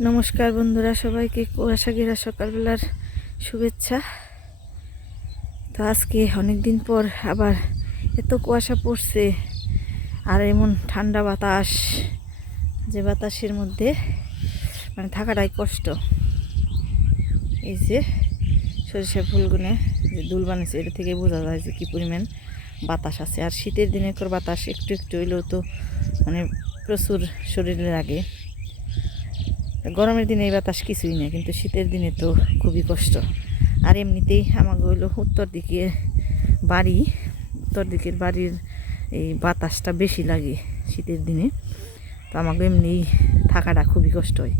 নমস্কার বন্ধুরা, সবাইকে কুয়াশা ঘেরা সকালবেলার শুভেচ্ছা। তো আজকে অনেক দিন পর আবার এত কুয়াশা পড়ছে আর এমন ঠান্ডা বাতাস, যে বাতাসের মধ্যে মানে থাকাটাই কষ্ট। এই যে সরিষা ফুলগুনে যে দুল বানিয়েছে, এটা থেকে বোঝা যায় যে কী পরিমাণ বাতাস আছে। আর শীতের দিনের পর বাতাস একটু একটু হইলেও তো মানে প্রচুর শরীরে লাগে। গরমের দিনে এই বাতাস কিছুই না, কিন্তু শীতের দিনে তো খুবই কষ্ট। আর এমনিতেই আমাকে হইলো উত্তর দিকে বাড়ি, উত্তর দিকের বাড়ির এই বাতাসটা বেশি লাগে শীতের দিনে। তো আমাকে এমনি থাকাটা খুবই কষ্ট হয়,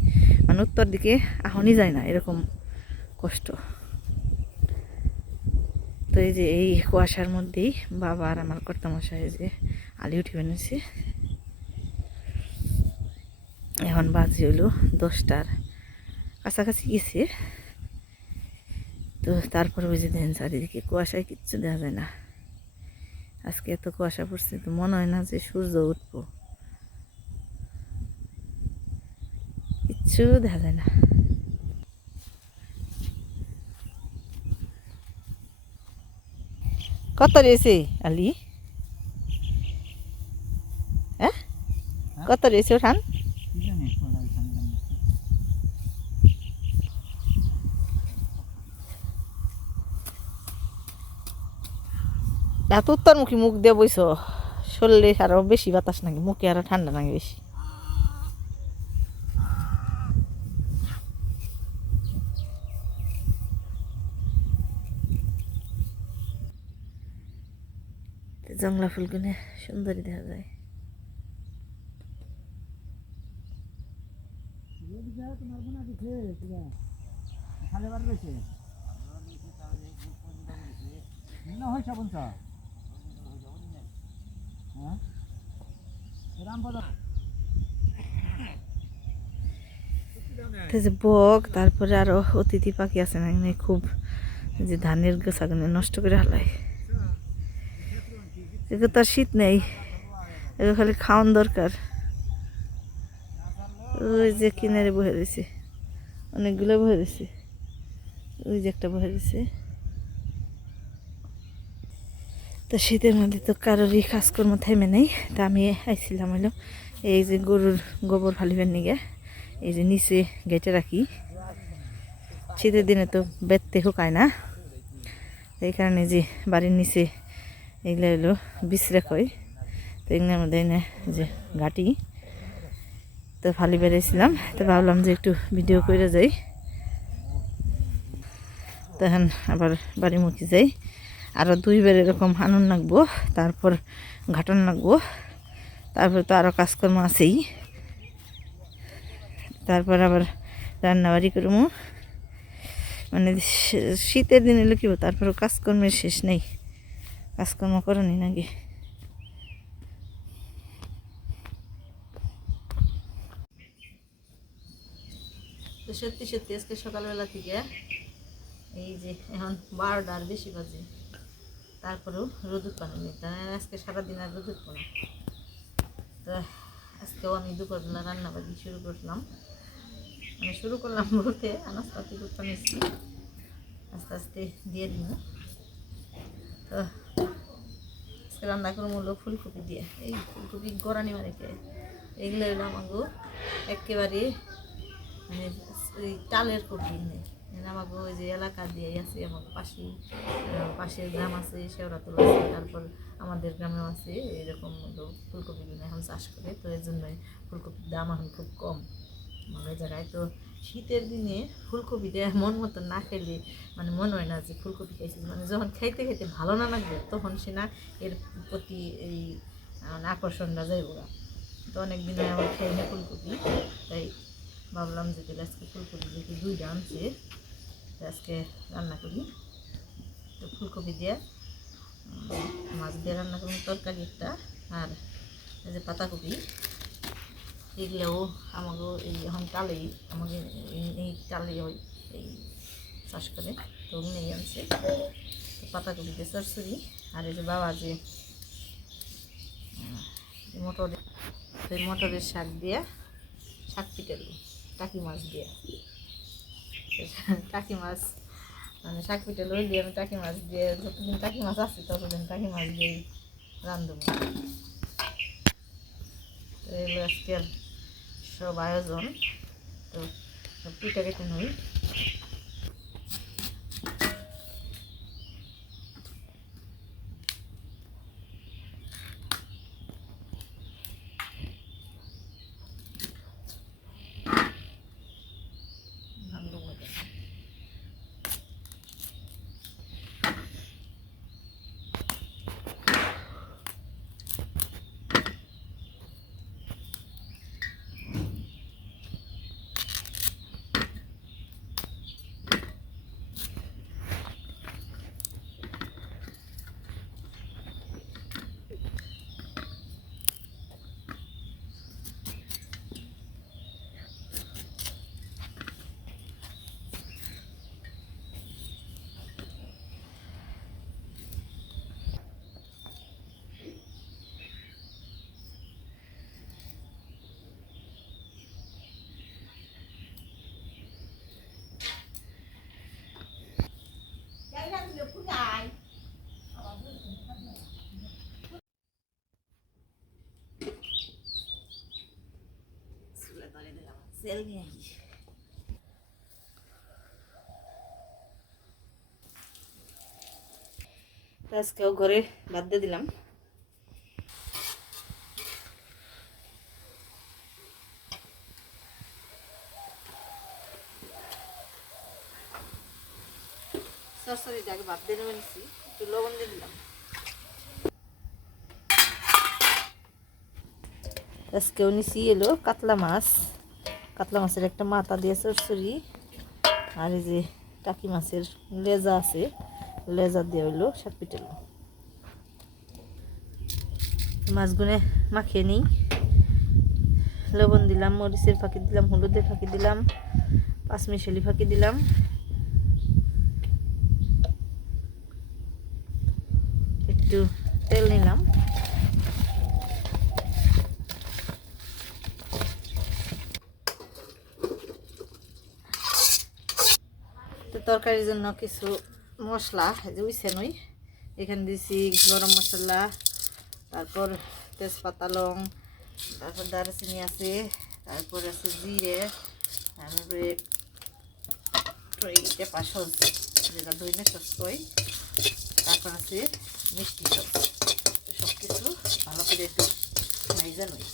মানে উত্তর দিকে এখনই যায় না, এরকম কষ্ট। তো এই যে এই কুয়াশার মধ্যেই বাবা আর আমার কর্তামশাই যে আলি উঠে বেনিয়েছে। এখন বাজে হলো 10টার কাছাকাছি গেছে। তো তারপরে ওই যে দেন চারিদিকে কুয়াশায় কিচ্ছু দেখা যায় না। আজকে এত কুয়াশা পড়ছে, তো মনে হয় না যে সূর্য উঠবো, কিচ্ছু দেখা যায় না। কত রয়েছে আলি? হ্যাঁ, কত রয়েছে ওঠান? এত উত্তরমুখী মুখ দিয়ে বইছ, শরীরে আরো বেশি বাতাস নাকি, মুখে আরো ঠান্ডা নাকি বেশি। জংলা ফুলগুলো সুন্দরী দেখা যায়। যে বক, তারপরে আরো অতিথি পাখি আছে না, এখানে খুব যে ধানের গোছাগুলো নষ্ট করে হালায়। এগুলো তো আর শীত নেই, এগুলো খালি খাওয়ান দরকার। ওই যে কিনারে বহে রয়েছে, অনেকগুলো বহে রয়েছে। ওই যে একটা বহে রয়েছে। তো শীতের মধ্যে তো কারোরই কাজকর্ম থেমে নেই। তা আমি আইছিলাম হলো এই যে গরুর গোবর ফালিবার নিগে, এই যে নিচে গেটে রাখি। শীতের দিনে তো বেততে শুকায় না, এই কারণে যে বাড়ির নিচে এগুলো হলো বিশ্রে হয়। তো এগুলোর মধ্যে এনে যে ঘাটি তো ফালি বেড়াইছিলাম। তো ভাবলাম যে একটু ভিডিও করে যাই। তখন আবার বাড়ি মুখি যাই, আরও 2বার এরকম আনন্দ লাগবো, তারপর ঘাটন লাগবো, তারপর তো আরও কাজকর্ম আছেই। তারপর আবার রান্নাবাড়ি করবো, মানে শীতের দিন এলো কি, তারপরও কাজকর্মের শেষ নেই, কাজকর্ম করনি নাকি। তো সত্যি সত্যি আজকে সকালবেলা থেকে এই যে এখন 12টার বেশি বাজে, তারপরেও রোদ উৎপাদন নেই। আজকে সারাদিন আর রোদ উঠবো না। তো আজকেও আমি দুপুরবেলা রান্নাবাড়ি শুরু করলাম, মানে শুরু করলাম বলতে আনাজপাতি করতে নিচ্ছি, আস্তে আস্তে দিয়ে দিব। তো আজকে রান্না করবো হলো ফুলকপি দিয়ে। এই ফুলকপি গড়ানি মানে এগুলো হলো আমাকে একেবারে মানে ওই টালের কপি নেই। আমাকে ওই যে এলাকা দিয়ে আছে, আমার পাশের গ্রাম আছে, শেওড়াতলা আছে, তারপর আমাদের গ্রামেও আছে, এরকম ফুলকপিগুলো এখন চাষ করে। তো এর জন্যই ফুলকপির দাম এখন খুব কম আমাদের জায়গায়। তো শীতের দিনে ফুলকপি দিয়ে মন মতো না খেলে মানে মনে হয় না যে ফুলকপি খাইছি, মানে যখন খাইতে খাইতে ভালো না লাগবে তখন সে না এর প্রতি এই আকর্ষণটা যাইব। তো অনেকদিন আমার খাই না ফুলকপি, তাই ভাবলাম যে তাহলে আজকে ফুলকপি যেহেতু 2টা আনছে, আজকে রান্না করি। তো ফুলকপি দিয়ে মাছ দিয়ে রান্না করুন তরকারি একটা, আর এই যে পাতাকপি, এগুলোও আমাকে এই এখন টালেই আমাকে এই টালে ওই এই চাষ করে, তো নিয়ে আনছে। তো পাতাকপি দিয়ে চরচড়ি, আর এই যে বাবা যে মটরের শাক দিয়ে শাক পিটালো। টাকি মাছ দিয়ে। টাকি মাছ মানে শাক পিঠে লই দিয়ে আমি টাকি মাছ দিয়ে, যতদিন টাকি মাছ আছে ততদিন টাকি মাছ দিয়েই রান্ধব। এগুলো আজকের সব আয়োজন। তো পিঠা কেটে নই। আজকেও ঘরে বাদ দিয়ে দিলাম। সরসরিটাকে বাদ দিয়ে নিয়েছি, একটু লবণ দিয়ে দিলাম। আজকেও নিছি এলো কাতলা মাছ। কাতলা মাছের একটা মাথা দিয়ে সরসরি, আর এই যে টাকি মাছের লেজা আছে, লেজা দিয়ে হইলো শাক পিঠে। মাছগুনে মাখিয়ে নিই। লবণ দিলাম, মরিচের ফাঁকি দিলাম, হলুদের ফাঁকি দিলাম, পাঁচমিশালি ফাঁকি দিলাম, একটু তেল নিলাম। তো তরকারির জন্য কিছু মশলা উইছে নই, এখানে দিছি গরম মশলা, তারপর তেজপাতা, লং, তারপর দারচিনি আছে, তারপর আছে জিরে, তারপরে টেপা সস যেটা দইনে সস কই, তারপর আছে মিষ্টি সস। সব কিছু ভালো করে একটু ভাইজা নই।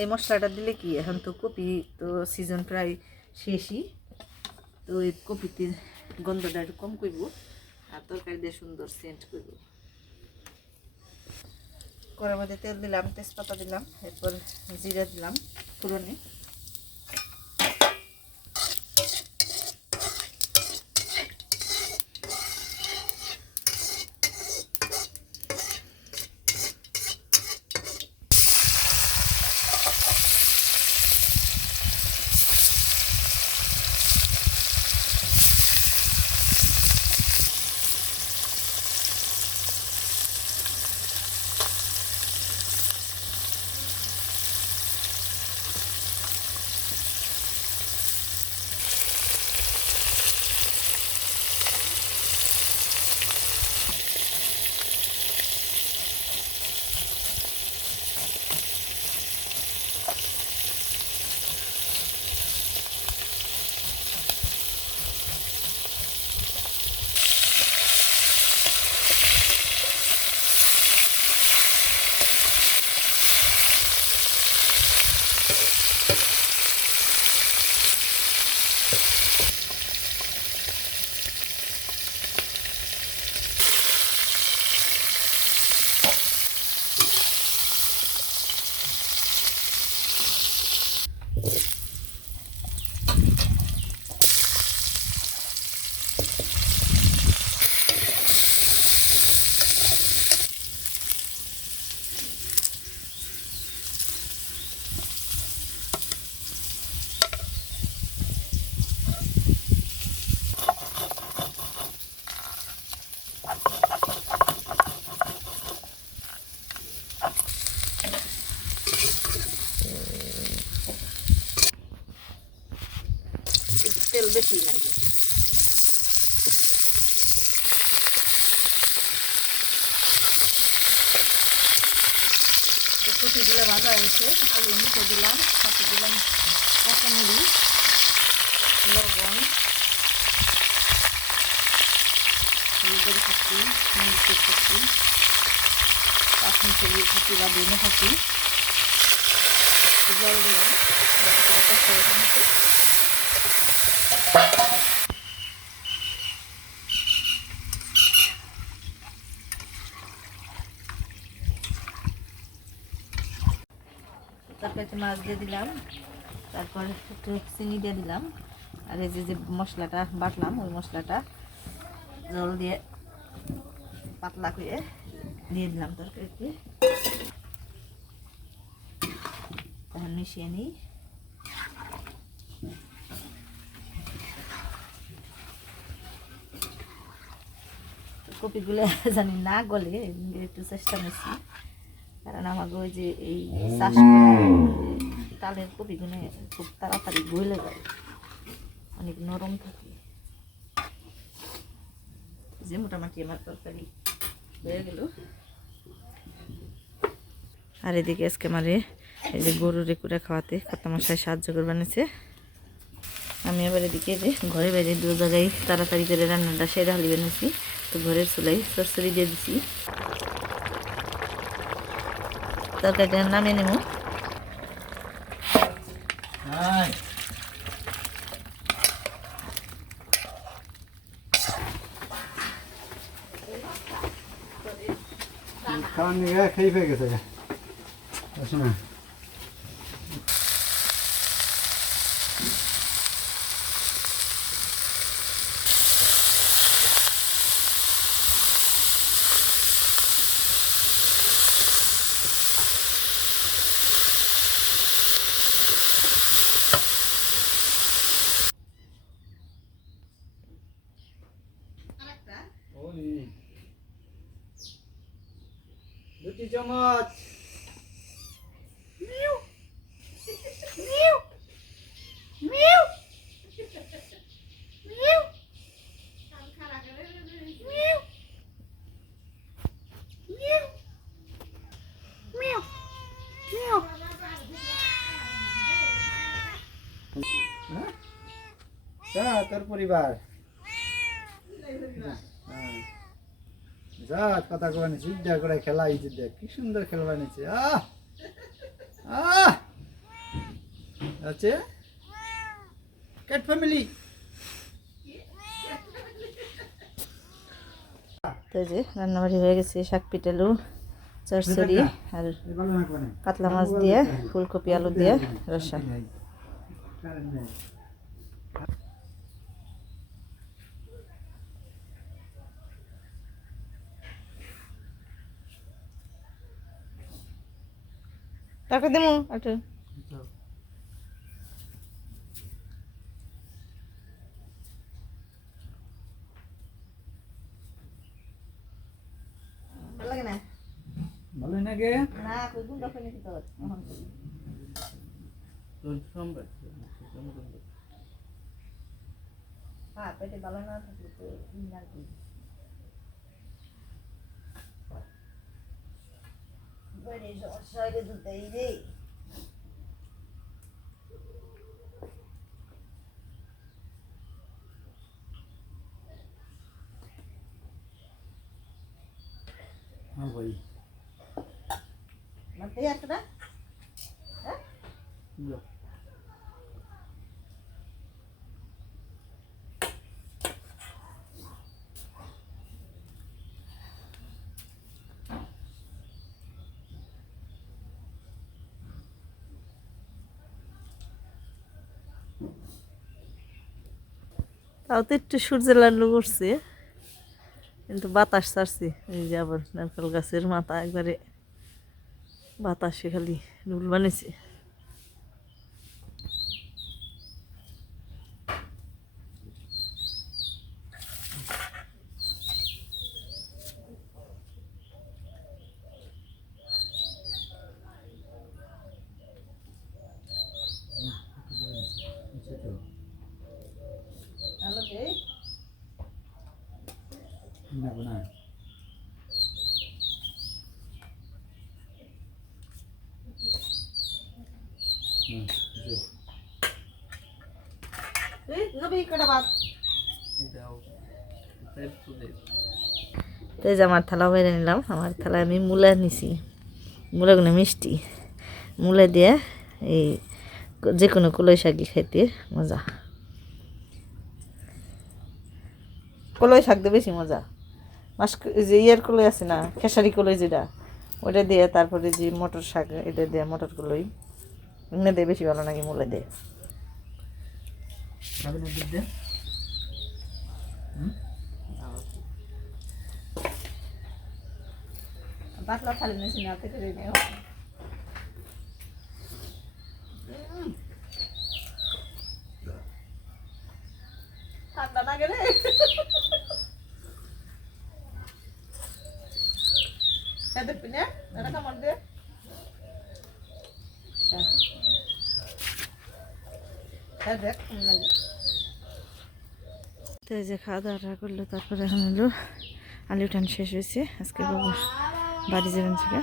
এই মশলাটা দিলে কি, এখন তো কপি তো সিজন প্রায় শেষই, তো এই কপিতে গন্ধটা একটু কম করব, আর তরকারি দিয়ে সুন্দর সেন্ট করব। কড়ার মধ্যে তেল দিলাম, তেজপাতা দিলাম, এরপর জিরা দিলাম ফোড়নে। বেশি নাই। কপিগুলো ভাজা হয়ে গেছে, আলু মুখে দিলাম, সাথে দিলাম কাঁচামরিচ, লবণ, হলুদের ফাঁকি, মরিচের ফাঁকি, পাঁচমিশালি ফাঁকি বা বেনে ফাঁকি, জল দিলাম, কষা মতো। তারপরে একটু মাছ দিয়ে দিলাম, তারপর একটু চিনি দিয়ে দিলাম, আর এই যে মশলাটা বাটলাম ওই মশলাটা জল দিয়ে পাতলা করে দিয়ে দিলাম তরকারিতে। তখন মিশিয়ে নিই। কপিগুলো জানি না গলে, একটু চেষ্টা করছি, কারণ আমাকে ওই যে এই চাষ করা তালের কপিগুলো খুব তাড়াতাড়ি গলে যায়, অনেক নরম থাকে। যে মোটামুটি আমার তরকারি হয়ে গেল। আর এদিকে আজকে মারে এই যে গরুর রেকুড়া খাওয়াতে কত মশাই সাহায্য করবে নিছে। আমি আবার এদিকে যে ঘরে বাইরে দু জায়গায় তাড়াতাড়ি করে রান্নাটা সেরে হালি বানিয়েছি। তো ঘরের চুলাই সরসরি দিয়ে দিছি, তরকারিটা নামিয়ে নেব। খাওয়ার নিয়ে খেয়ে পেয়ে গেছে। দুটি চামচ তোর পরিবার যা কথা কবে নিচ্ছি করে খেলা হয়েছে, দেখ কি সুন্দর খেলবা নিচ্ছে। আছে ক্যাট ফ্যামিলি। তো যে রান্নাবাড়ি হয়ে গেছে, শাক পিটালু, চরচড়ি আর কাতলা মাছ দিয়ে ফুলকপি আলু দিয়ে রসা। তাকে দেবো একটু। ভালো লাগে না? ভালো লাগে না, কই গুন্ডা ফেলে দিতে হবে। হ্যাঁ, পেটে ভালো না থাকলে তো না কি বড় শরীরে দুধই রে। হ্যাঁ ভাই মানে একটা হ্যাঁ তাও তো একটু সূর্যের লালু করছে, কিন্তু বাতাস ছাড়ছে। এই যে আবার নারকেল গাছের মাথা একবারে বাতাসে খালি রুল বানিয়েছে। না না তো এই যে আমার থালা বেড়ে নিলাম, আমার থালায় আমি মূলা নিছি, মূলাগুলো মিষ্টি, মূলা দিয়ে এই যে কোনো কলই শাকই খাইতে মজা, কলই শাক দিয়ে বেশি মজা। মাস যে ইয়ার কলই আছে না, খেসারি কলই যেটা, ওটা দিয়ে তারপরে যে মটর শাক এটা দিয়ে মটর কলই এগুলো দিয়ে বেশি ভালো লাগে মূলা দিয়ে। পাতলা থালি নিয়েছি না থেকে ঠান্ডা লাগে রে। দেখবি না এটা কামড় দিয়ে দেখ কেমন লাগে। তো এই যে খাওয়া দাওয়া করলো, তারপরে এখন হলো আলু টান শেষ হয়েছে, আজকে বাবা বাড়ি যাবেন ছিল।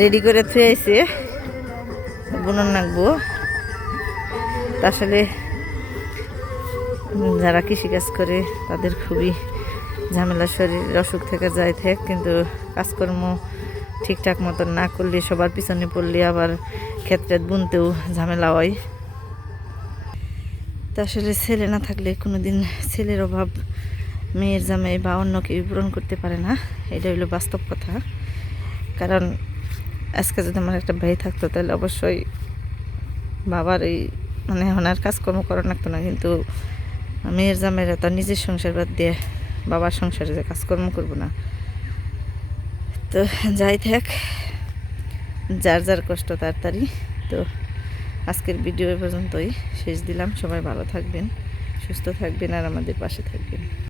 রেডি করে থুয়ে আইছে, বুনন নাকবো। আসলে যারা কৃষিকাজ করে তাদের খুবই ঝামেলা, শরীর অসুখ থেকে যায় থাক, কিন্তু কাজকর্ম ঠিকঠাক মতন না করলে, সবার পিছনে পড়লে আবার ক্ষেত্রে বুনতেও ঝামেলা হয়। তা আসলে ছেলে না থাকলে কোনোদিন ছেলের অভাব মেয়ের জামাই বা অন্য কেউ পূরণ করতে পারে না, এটা হলো বাস্তব কথা। কারণ আজকে যদি আমার একটা ভাই থাকতো তাহলে অবশ্যই বাবার এই মানে ওনার কাজকর্ম করা লাগতো না, কিন্তু মেয়ের জামাইরা তো নিজের সংসার বাদ দিয়ে বাবার সংসারে যে কাজকর্ম করবো না। তো যাই থাক, যার যার কষ্ট তাড়াতাড়ি। তো আজকের ভিডিও পর্যন্তই শেষ দিলাম। সবাই ভালো থাকবেন, সুস্থ থাকবেন আর আমাদের পাশে থাকবেন।